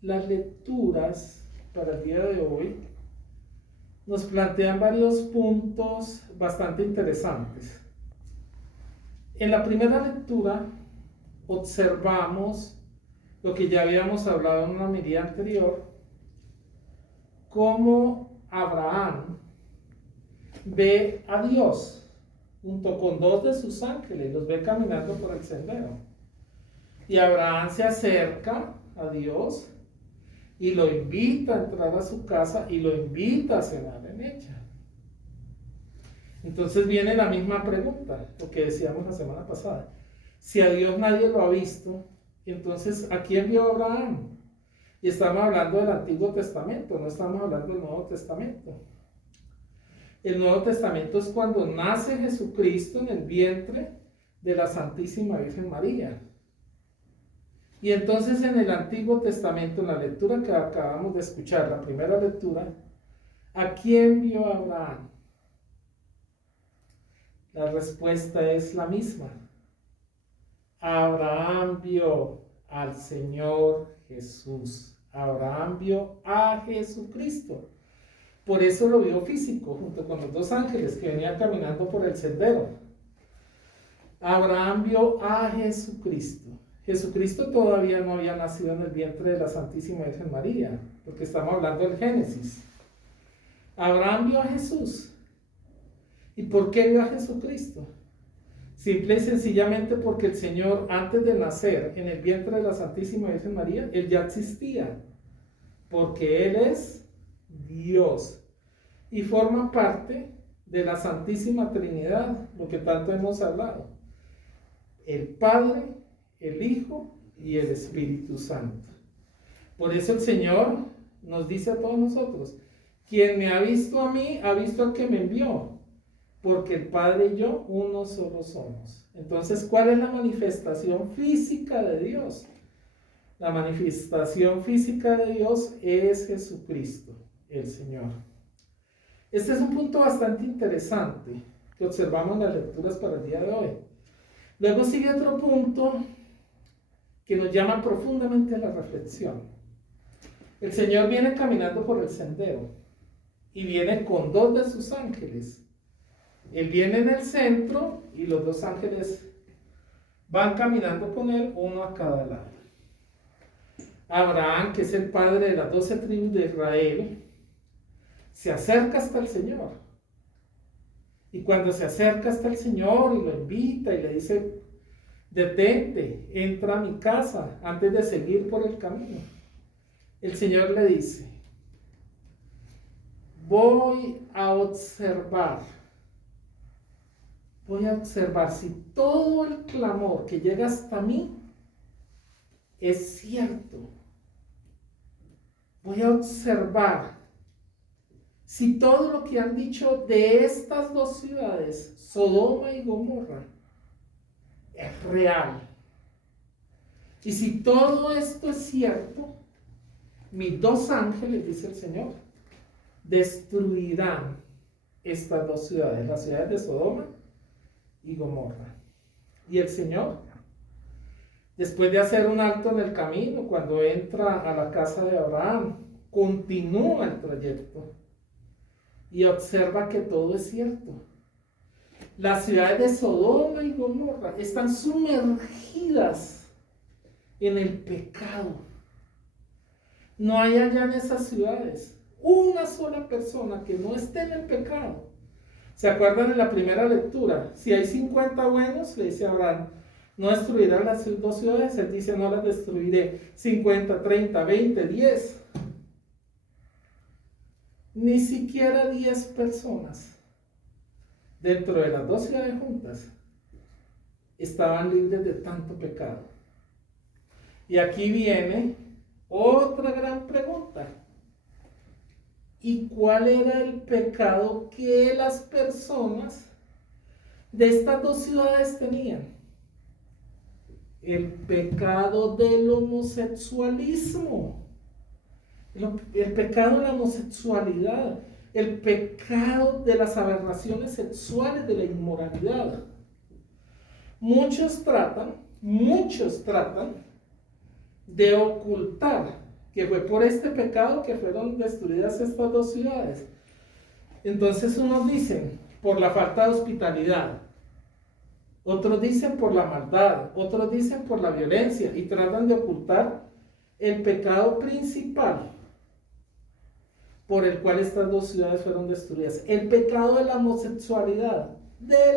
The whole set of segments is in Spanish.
las lecturas para el día de hoy nos plantean varios puntos bastante interesantes. En la primera lectura observamos lo que ya habíamos hablado en una homilía anterior, cómo Abraham ve a Dios junto con dos de sus ángeles, los ve caminando por el sendero. Y Abraham se acerca a Dios y lo invita a entrar a su casa y lo invita a cenar en ella. Entonces viene la misma pregunta, lo que decíamos la semana pasada. Si a Dios nadie lo ha visto, entonces ¿a quién vio Abraham? Y estamos hablando del Antiguo Testamento, no estamos hablando del Nuevo Testamento. El Nuevo Testamento es cuando nace Jesucristo en el vientre de la Santísima Virgen María. Y entonces en el Antiguo Testamento, en la lectura que acabamos de escuchar, la primera lectura, ¿a quién vio Abraham? La respuesta es la misma. Abraham vio al Señor Jesús. Abraham vio a Jesucristo. Por eso lo vio físico, junto con los dos ángeles que venían caminando por el sendero. Abraham vio a Jesucristo. Jesucristo todavía no había nacido en el vientre de la Santísima Virgen María, porque estamos hablando del Génesis. Abraham vio a Jesús. ¿Y por qué vio a Jesucristo? Simple y sencillamente porque el Señor, antes de nacer en el vientre de la Santísima Virgen María, Él ya existía, porque Él es Dios y forma parte de la Santísima Trinidad, lo que tanto hemos hablado: el Padre, el Hijo y el Espíritu Santo. Por eso el Señor nos dice a todos nosotros: quien me ha visto a mí, ha visto al que me envió, porque el Padre y yo uno solo somos. Entonces, ¿cuál es la manifestación física de Dios? La manifestación física de Dios es Jesucristo, el Señor. Este es un punto bastante interesante que observamos en las lecturas para el día de hoy. Luego sigue otro punto que nos llama profundamente a la reflexión. El Señor viene caminando por el sendero y viene con dos de sus ángeles. Él viene en el centro y los dos ángeles van caminando con él, uno a cada lado. Abraham, que es el padre de las 12 tribus de Israel, se acerca hasta el Señor. Y cuando se acerca hasta el Señor y lo invita y le dice: detente, entra a mi casa antes de seguir por el camino, el Señor le dice: voy a observar si todo el clamor que llega hasta mí es cierto. Voy a observar si todo lo que han dicho de estas dos ciudades, Sodoma y Gomorra, es real. Y si todo esto es cierto, mis dos ángeles, dice el Señor, destruirán estas dos ciudades, las ciudades de Sodoma y Gomorra. Y el Señor, después de hacer un alto en el camino, cuando entra a la casa de Abraham, continúa el trayecto y observa que todo es cierto. Las ciudades de Sodoma y Gomorra están sumergidas en el pecado. No hay allá en esas ciudades una sola persona que no esté en el pecado. ¿Se acuerdan en la primera lectura? Si hay 50 buenos, le dice Abraham, no destruirá las dos ciudades. Él dice: no las destruiré. 50, 30, 20, 10. Ni siquiera 10 personas dentro de las dos ciudades juntas estaban libres de tanto pecado. Y aquí viene otra gran pregunta: ¿y cuál era el pecado que las personas de estas dos ciudades tenían? El pecado del homosexualismo, el pecado de la homosexualidad, el pecado de las aberraciones sexuales, de la inmoralidad. Muchos tratan de ocultar que fue por este pecado que fueron destruidas estas dos ciudades. Entonces unos dicen por la falta de hospitalidad, otros dicen por la maldad, otros dicen por la violencia y tratan de ocultar el pecado principal por el cual estas dos ciudades fueron destruidas. El pecado de la homosexualidad, de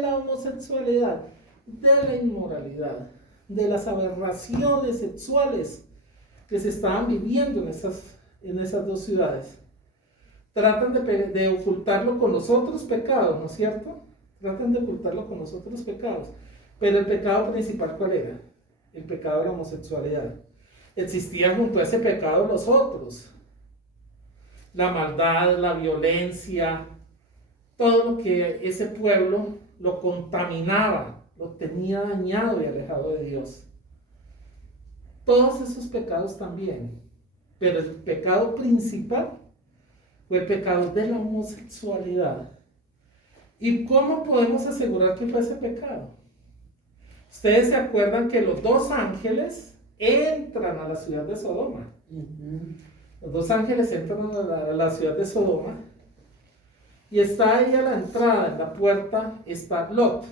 la inmoralidad, de las aberraciones sexuales que se estaban viviendo en esas dos ciudades. Tratan de ocultarlo con los otros pecados, ¿no es cierto? Tratan de ocultarlo con los otros pecados. Pero el pecado principal, ¿cuál era? El pecado de la homosexualidad. Existían junto a ese pecado los otros. La maldad, la violencia, todo lo que ese pueblo lo contaminaba, lo tenía dañado y alejado de Dios. Todos esos pecados también. Pero el pecado principal fue el pecado de la homosexualidad. ¿Y cómo podemos asegurar que fue ese pecado? Ustedes se acuerdan que los dos ángeles entran a la ciudad de Sodoma. Los dos ángeles entran a la ciudad de Sodoma. Y está ahí a la entrada, en la puerta, está Lot.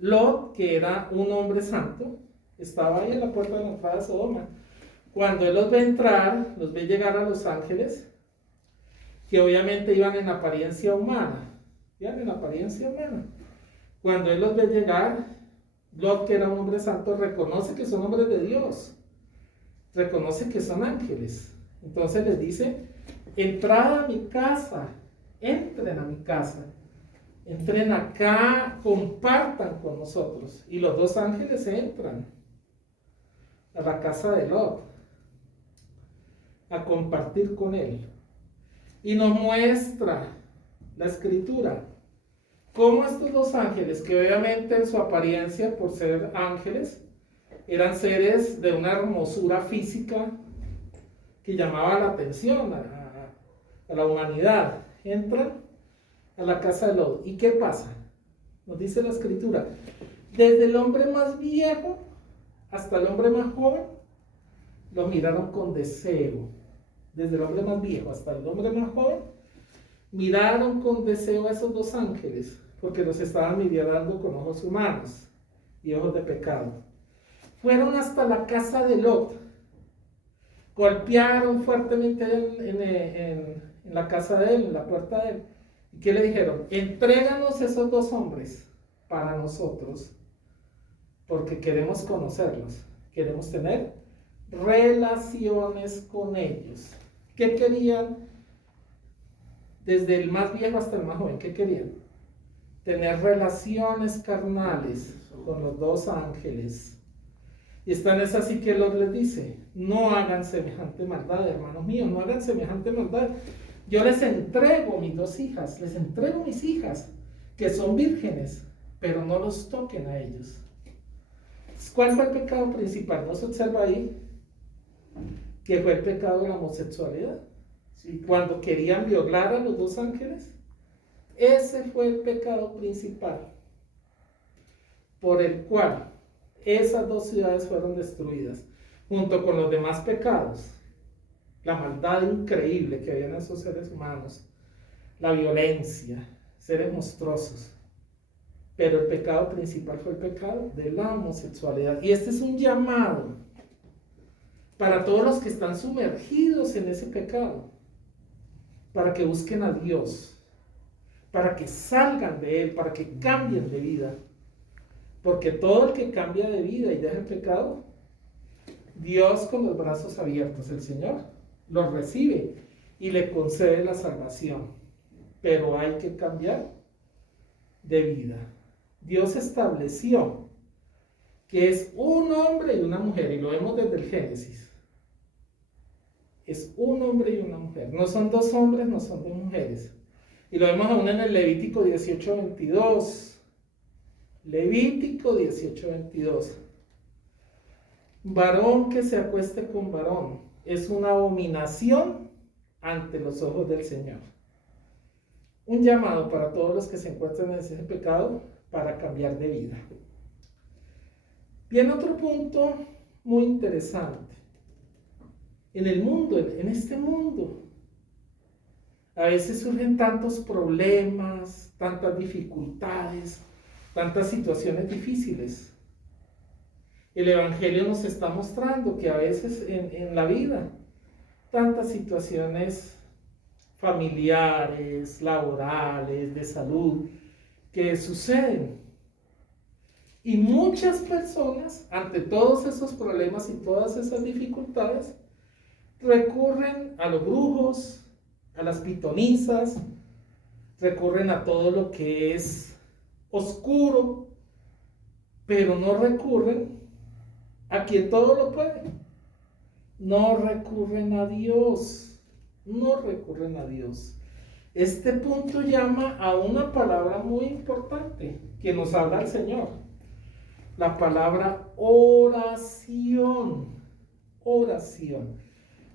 Lot, que era un hombre santo, estaba ahí en la puerta de la entrada de Sodoma. Cuando él los ve entrar, los ve llegar a los ángeles, que obviamente iban en apariencia humana. Cuando él los ve llegar, Lot, que era un hombre santo, reconoce que son hombres de Dios. Reconoce que son ángeles. Entonces les dice: entrad a mi casa, entren a mi casa, entren acá, compartan con nosotros. Y los dos ángeles entran a la casa de Lot a compartir con él. Y nos muestra la escritura cómo estos dos ángeles, que obviamente en su apariencia, por ser ángeles, eran seres de una hermosura física que llamaba la atención a la humanidad, entran a la casa de Lot. ¿Y qué pasa? Nos dice la escritura: desde el hombre más viejo hasta el hombre más joven lo miraron con deseo. Desde el hombre más viejo hasta el hombre más joven miraron con deseo a esos dos ángeles, porque los estaban mirando con ojos humanos y ojos de pecado. Fueron hasta la casa de Lot, golpearon fuertemente en la casa de él, en la puerta de él. ¿Y qué le dijeron? Entréganos esos dos hombres para nosotros, porque queremos conocerlos, queremos tener relaciones con ellos. ¿Qué querían? Desde el más viejo hasta el más joven, ¿qué querían? Tener relaciones carnales con los dos ángeles. Y están es así que Lot les dice: no hagan semejante maldad, hermanos míos, no hagan semejante maldad. Yo les entrego mis dos hijas, les entrego mis hijas, que son vírgenes, pero no los toquen a ellos. ¿Cuál fue el pecado principal? ¿No se observa ahí? Que fue el pecado de la homosexualidad. ¿Sí? Cuando querían violar a los dos ángeles, ese fue el pecado principal por el cual esas dos ciudades fueron destruidas, junto con los demás pecados. La maldad increíble que había en esos seres humanos, la violencia, seres monstruosos. Pero el pecado principal fue el pecado de la homosexualidad. Y este es un llamado para todos los que están sumergidos en ese pecado, para que busquen a Dios, para que salgan de él, para que cambien de vida. Porque todo el que cambia de vida y deja el pecado, Dios con los brazos abiertos, el Señor, lo recibe y le concede la salvación. Pero hay que cambiar de vida. Dios estableció que es un hombre y una mujer, y lo vemos desde el Génesis. Es un hombre y una mujer. No son dos hombres, no son dos mujeres. Y lo vemos aún en el Levítico 18:22. Levítico 18:22. Varón que se acueste con varón es una abominación ante los ojos del Señor. Un llamado para todos los que se encuentran en ese pecado para cambiar de vida. Viene otro punto muy interesante. en el mundo, en este mundo. A veces surgen tantos problemas, tantas dificultades, tantas situaciones difíciles. El Evangelio nos está mostrando que a veces en la vida, tantas situaciones familiares, laborales, de salud, que suceden. Y muchas personas, ante todos esos problemas y todas esas dificultades, recurren a los brujos, a las pitonisas, recurren a todo lo que es oscuro, pero no recurren a quien todo lo puede. No recurren a Dios, no recurren a Dios. Este punto llama a una palabra muy importante que nos habla el Señor. La palabra oración. Oración.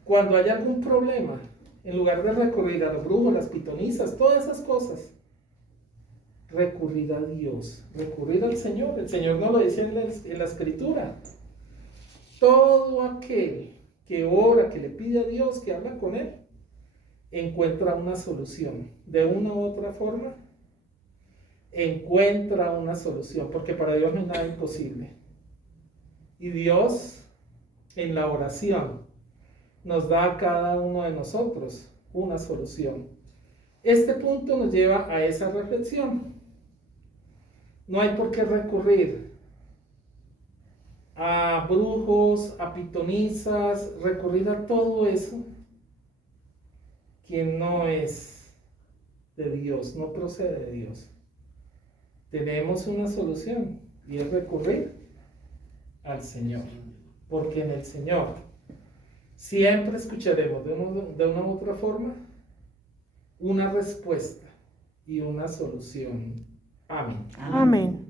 Cuando hay algún problema, en lugar de recurrir a los brujos, las pitonisas, todas esas cosas, recurrir a Dios, recurrir al Señor. El Señor nos lo dice en la Escritura. Todo aquel que ora, que le pide a Dios, que habla con Él, encuentra una solución. De una u otra forma, encuentra una solución, porque para Dios no hay nada imposible. Y Dios, en la oración, nos da a cada uno de nosotros una solución. Este punto nos lleva a esa reflexión. No hay por qué recurrir a brujos, a pitonisas, recurrir a todo eso que no es de Dios, no procede de Dios. Tenemos una solución y es recurrir al Señor, porque en el Señor siempre escucharemos de una u otra forma una respuesta y una solución. Amén. Amén.